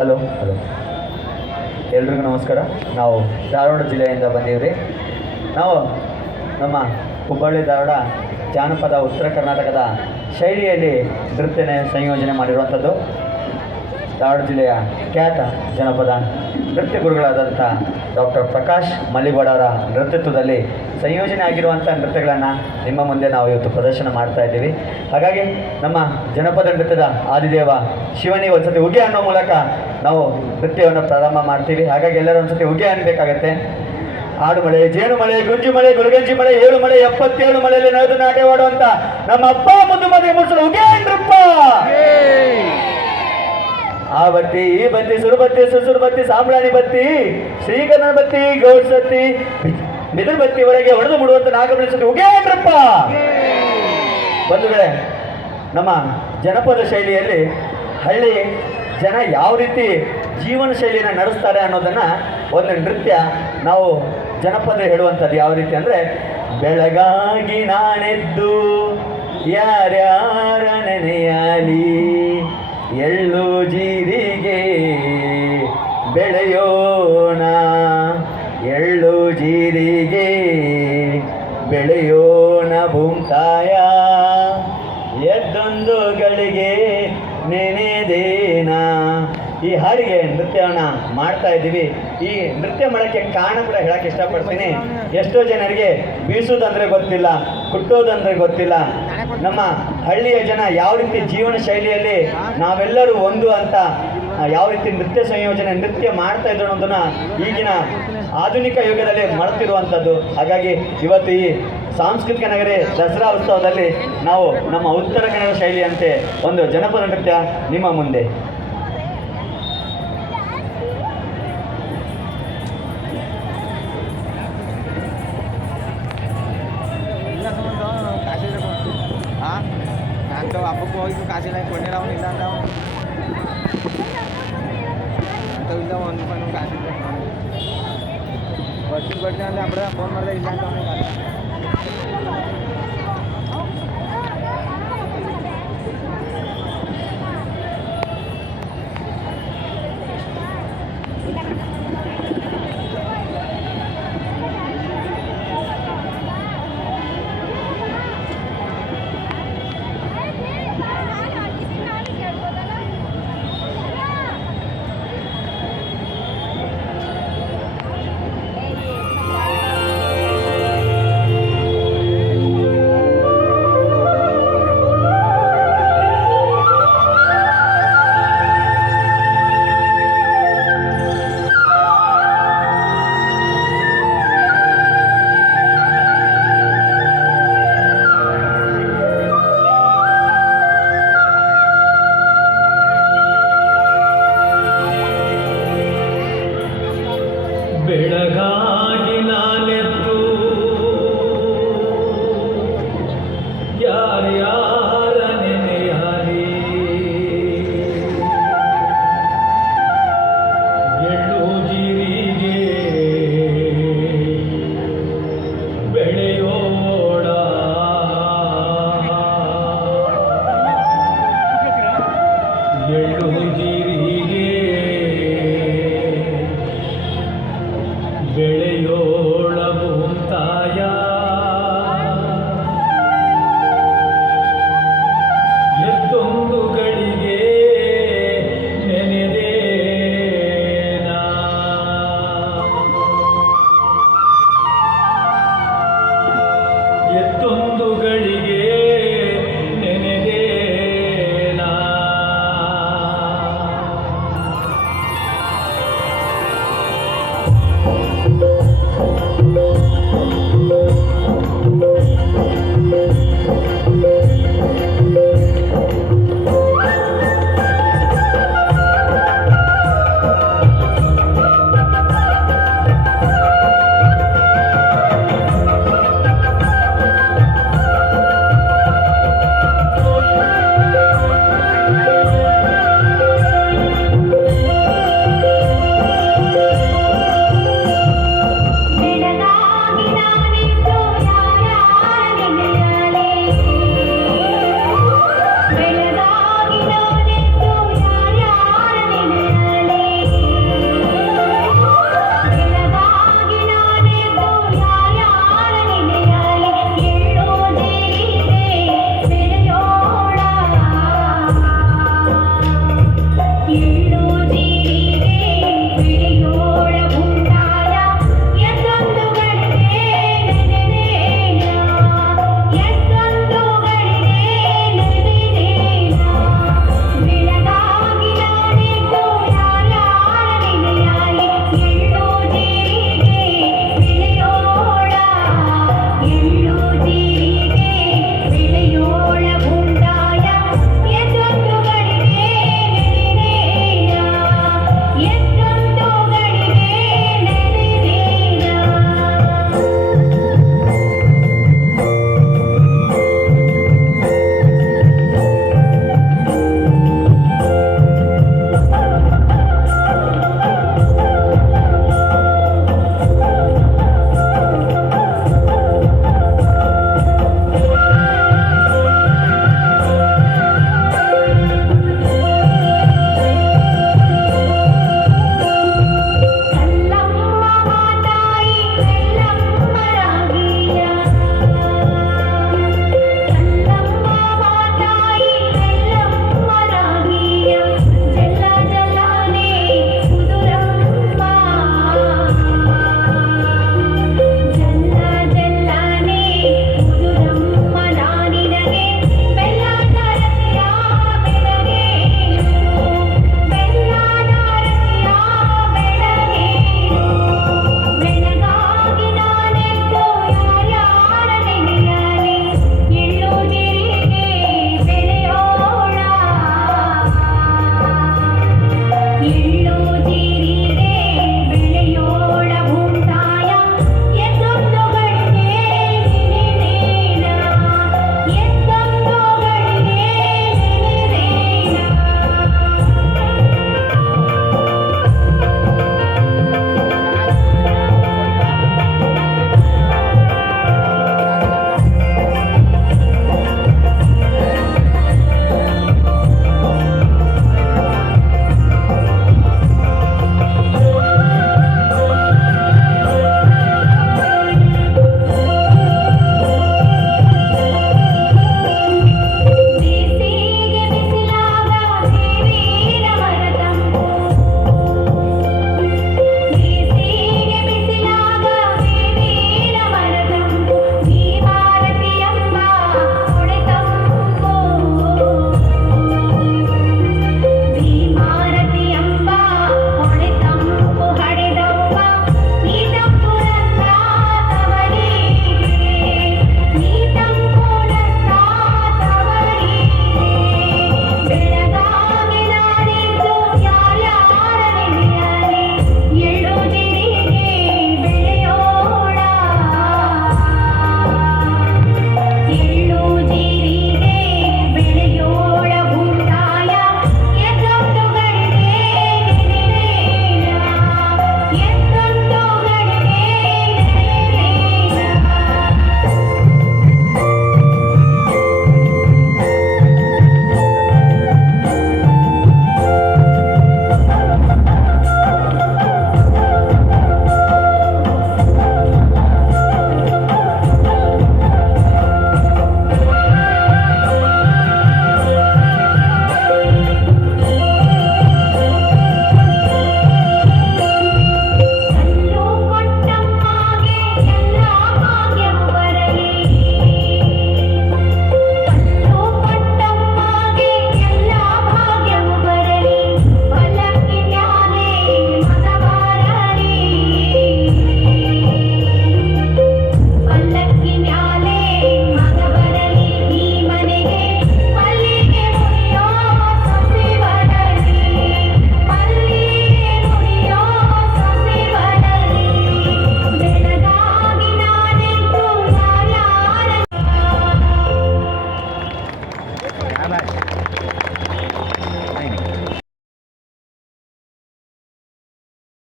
Hello hello. ಎಲ್ರಿಗೂ ನಮಸ್ಕಾರ. ನಾವು ಧಾರವಾಡ ಜಿಲ್ಲೆಯಿಂದ ಬಂದೀವ್ರಿ. ನಾವು ನಮ್ಮ ಹುಬ್ಬಳ್ಳಿ, ಧಾರವಾಡ, ಜಾನಪದ ಉತ್ತರ ಕರ್ನಾಟಕದ ಶೈಲಿಯಲ್ಲಿ ನೃತ್ಯನ ಸಂಯೋಜನೆ ಮಾಡಿರುವಂಥದ್ದು ಧಾರವಾಡ ಜಿಲ್ಲೆಯ ಖ್ಯಾತ ಜನಪದ ನೃತ್ಯ ಗುರುಗಳಾದಂಥ ಡಾಕ್ಟರ್ ಪ್ರಕಾಶ್ ಮಲ್ಲಿಗೌಡ ನೃತ್ಯತ್ವದಲ್ಲಿ ಸಂಯೋಜನೆ ಆಗಿರುವಂಥ ನೃತ್ಯಗಳನ್ನು ನಿಮ್ಮ ಮುಂದೆ ನಾವು ಇವತ್ತು ಪ್ರದರ್ಶನ ಮಾಡ್ತಾ ಇದ್ದೀವಿ. ಹಾಗಾಗಿ ನಮ್ಮ ಜನಪದ ನೃತ್ಯದ ಆದಿದೇವ ಶಿವನಿಗೆ ಒಂದ್ಸತಿ ಉಗೆ ಅನ್ನೋ ಮೂಲಕ ನಾವು ನೃತ್ಯವನ್ನು ಪ್ರಾರಂಭ ಮಾಡ್ತೀವಿ. ಹಾಗಾಗಿ ಎಲ್ಲರೂ ಒಂದ್ಸತಿ ಉಗೆ ಅನ್ಬೇಕಾಗತ್ತೆ ಆಡು ಮಳೆ, ಜೇನು ಮಳೆ, ಗುಂಜು ಮಳೆ, ಗುರುಗಂಜಿ ಮಳೆ, ಏಳು ಮಳೆ, ಎಪ್ಪತ್ತೇಳು ಮಳೆಯಲ್ಲಿ ನಡೆದು ನಾಟ್ಯವಾಡುವಂತ ನಮ್ಮ ಅಪ್ಪ ಮುದ್ದು ಮದುವೆ ಮುಗಿಸಲು ಉಗೆ ಆ ಬತ್ತಿ, ಈ ಬತ್ತಿ ಸುರುಬತ್ತಿ ಸುಸುರು ಬತ್ತಿ ಸಾಂಬ್ರಾಣಿ ಬತ್ತಿ ಶ್ರೀಕರ್ಣ ಬತ್ತಿ, ಗೌಡ್ ಸತ್ತಿ ಮಿದುರು ಬತ್ತಿ ಒಳಗೆ ಹೊಡೆದು ಮುಡುವಂತ ಉಗೇ ಉಗೇಂದ್ರಪ್ಪ. ಬಂಧುಗಳೇ, ನಮ್ಮ ಜನಪದ ಶೈಲಿಯಲ್ಲಿ ಹಳ್ಳಿ ಜನ ಯಾವ ರೀತಿ ಜೀವನ ಶೈಲಿಯನ್ನು ನಡೆಸ್ತಾರೆ ಅನ್ನೋದನ್ನ ಒಂದು ನೃತ್ಯ ನಾವು ಜನಪದ ಹೇಳುವಂಥದ್ದು ಯಾವ ರೀತಿ ಅಂದರೆ, ಬೆಳಗಾಗಿ ನಾನೆದ್ದು, ಯಾರ್ಯಾರ ನೆನೆಯಲಿ ಎಳ್ಳು ಜೀರಿಗೆ ಬೆಳೆಯೋಣ. ಎಳ್ಳು ಜೀರಿಗೆ ಬೆಳೆಯೋಣ ಭೂಮ್ತಾಯ. ಎದ್ದೊಂದು ಗಳಿಗೆ ನೆನೆದೇನ. ಈ ಹಾಡಿಗೆ ನೃತ್ಯವನ್ನು ಮಾಡ್ತಾ ಇದ್ದೀವಿ. ಈ ನೃತ್ಯ ಮಾಡೋಕ್ಕೆ ಕಾರಣ ಕೂಡ ಹೇಳಕ್ಕೆ ಇಷ್ಟಪಡ್ತೀನಿ. ಎಷ್ಟೋ ಜನರಿಗೆ ಬೀಸೋದಂದ್ರೆ ಗೊತ್ತಿಲ್ಲ ಕುಟ್ಟೋದಂದ್ರೆ ಗೊತ್ತಿಲ್ಲ ನಮ್ಮ ಹಳ್ಳಿಯ ಜನ ಯಾವ ರೀತಿ ಜೀವನ ಶೈಲಿಯಲ್ಲಿ ನಾವೆಲ್ಲರೂ ಒಂದು ಅಂತ ಯಾವ ರೀತಿ ನೃತ್ಯ ಸಂಯೋಜನೆ, ನೃತ್ಯ ಮಾಡ್ತಾ ಇದ್ರು ಅನ್ನೋದನ್ನ ಈಗಿನ ಆಧುನಿಕ ಯುಗದಲ್ಲಿ ಮರೆತಿರುವಂಥದ್ದು. ಹಾಗಾಗಿ ಇವತ್ತು ಈ ಸಾಂಸ್ಕೃತಿಕ ನಗರಿ ದಸರಾ ಉತ್ಸವದಲ್ಲಿ ನಾವು ನಮ್ಮ ಉತ್ತರ ಕನ್ನಡ ಶೈಲಿಯಂತೆ ಒಂದು ಜನಪದ ನೃತ್ಯ ನಿಮ್ಮ ಮುಂದೆ. വരുന്നതല്ല അവിടെ പോകുന്നത് ഇല്ലാണ്ടാണ്